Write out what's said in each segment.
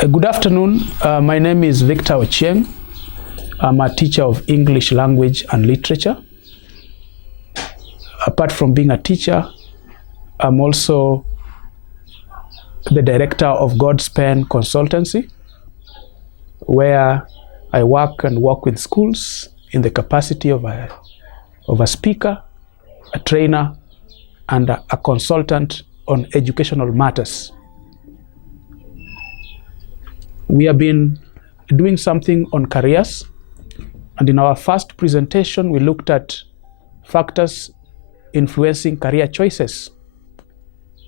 Good afternoon. My name is Victor Ochieng. I'm a teacher of English language and literature. Apart from being a teacher, I'm also the director of God's Pen Consultancy, where I work with schools in the capacity of a speaker, a trainer, and a consultant on educational matters. We have been doing something on careers, and in our first presentation, we looked at factors influencing career choices.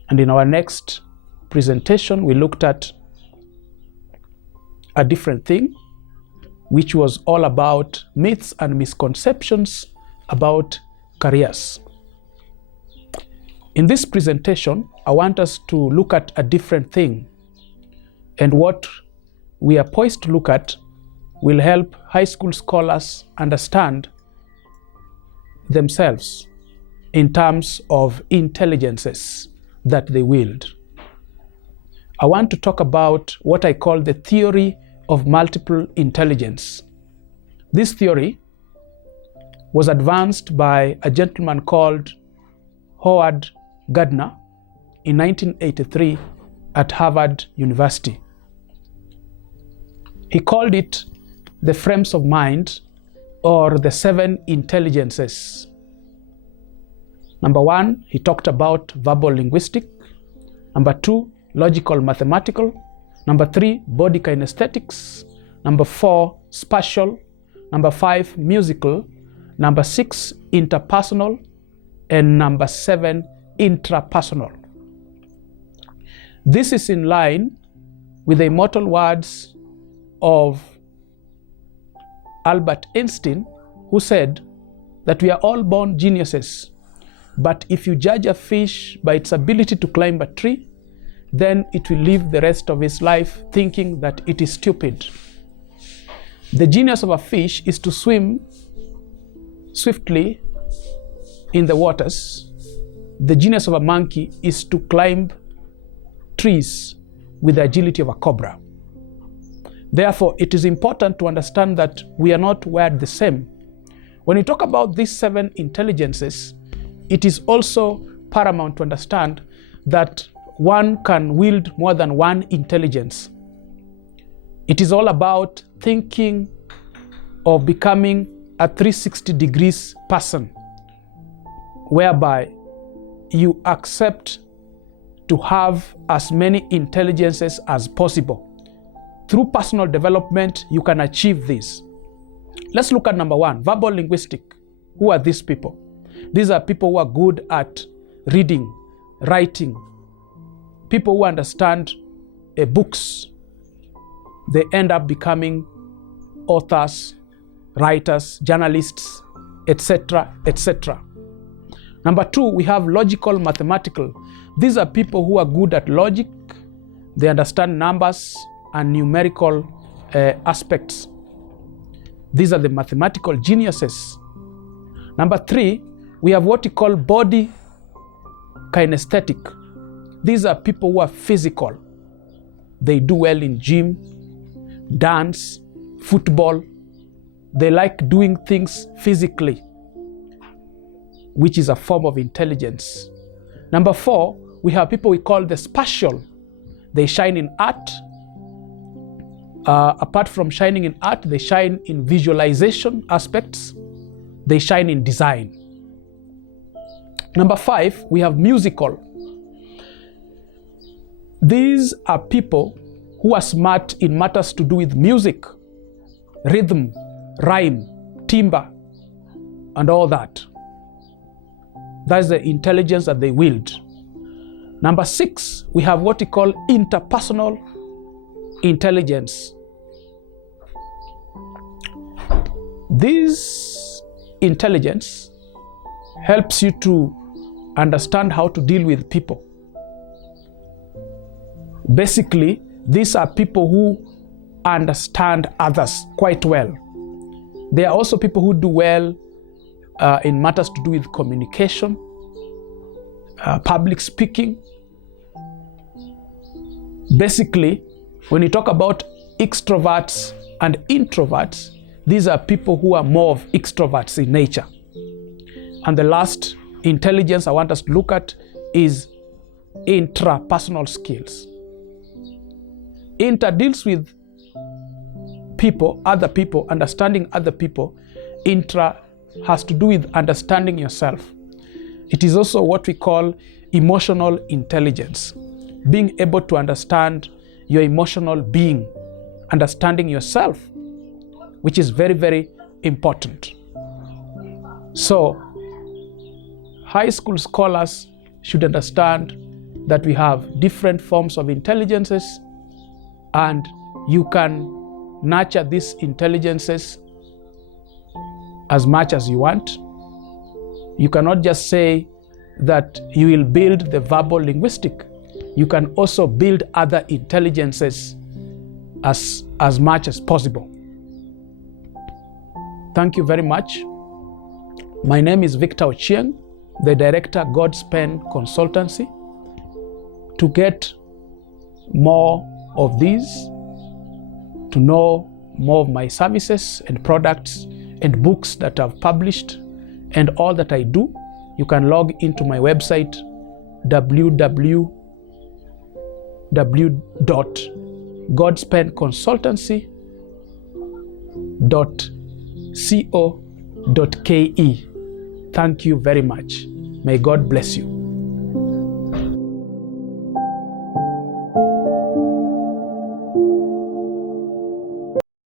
And in our next presentation, we looked at a different thing, which was all about myths and misconceptions about careers. In this presentation, I want us to look at a different thing, and what we are poised to look at will help high school scholars understand themselves in terms of intelligences that they wield. I want to talk about what I call the theory of multiple intelligence. This theory was advanced by a gentleman called Howard Gardner in 1983 at Harvard University. He called it the frames of mind, or the 7 intelligences. Number 1, he talked about verbal linguistic. Number 2, logical mathematical. Number 3, body kinesthetics. Number 4, spatial. Number 5, musical. Number 6, interpersonal. And number 7, intrapersonal. This is in line with the immortal words of Albert Einstein, who said that we are all born geniuses, but if you judge a fish by its ability to climb a tree, then it will live the rest of its life thinking that it is stupid. The genius of a fish is to swim swiftly in the waters. The genius of a monkey is to climb trees with the agility of a cobra. Therefore, it is important to understand that we are not wired the same. When we talk about these 7 intelligences, it is also paramount to understand that one can wield more than one intelligence. It is all about thinking of becoming a 360 degrees person, whereby you accept to have as many intelligences as possible. Through personal development, you can achieve this. Let's look at number 1, verbal linguistic. Who are these people? These are people who are good at reading, writing, people who understand books. They end up becoming authors, writers, journalists, etc., etc. Number 2, we have logical mathematical. These are people who are good at logic. They understand numbers and numerical aspects. These are the mathematical geniuses. Number 3, we have what we call body kinesthetic. These are people who are physical. They do well in gym, dance, football. They like doing things physically, which is a form of intelligence. Number 4, we have people we call the spatial. They shine in art. Apart from shining in art, they shine in visualization aspects. They shine in design. Number 5, we have musical. These are people who are smart in matters to do with music, rhythm, rhyme, timbre, and all that. That's the intelligence that they wield. Number 6, we have what we call interpersonal intelligence. This intelligence helps you to understand how to deal with people. Basically, these are people who understand others quite well. They are also people who do well in matters to do with communication, public speaking. Basically, When you talk about extroverts and introverts, these are people who are more of extroverts in nature. And the last intelligence I want us to look at is intrapersonal skills. Inter deals with people, other people, understanding other people. Intra has to do with understanding yourself. It is also what we call emotional intelligence, being able to understand your emotional being, understanding yourself, which is very, very important. So, high school scholars should understand that we have different forms of intelligences, and you can nurture these intelligences as much as you want. You cannot just say that you will build the verbal linguistic. You can also build other intelligences as much as possible. Thank you very much. My name is Victor Ochieng, the director, God's Pen Consultancy. To get more of these, to know more of my services and products and books that I've published and all that I do, you can log into my website www.godspenconsultancy.co.ke. Thank you very much. May God bless you.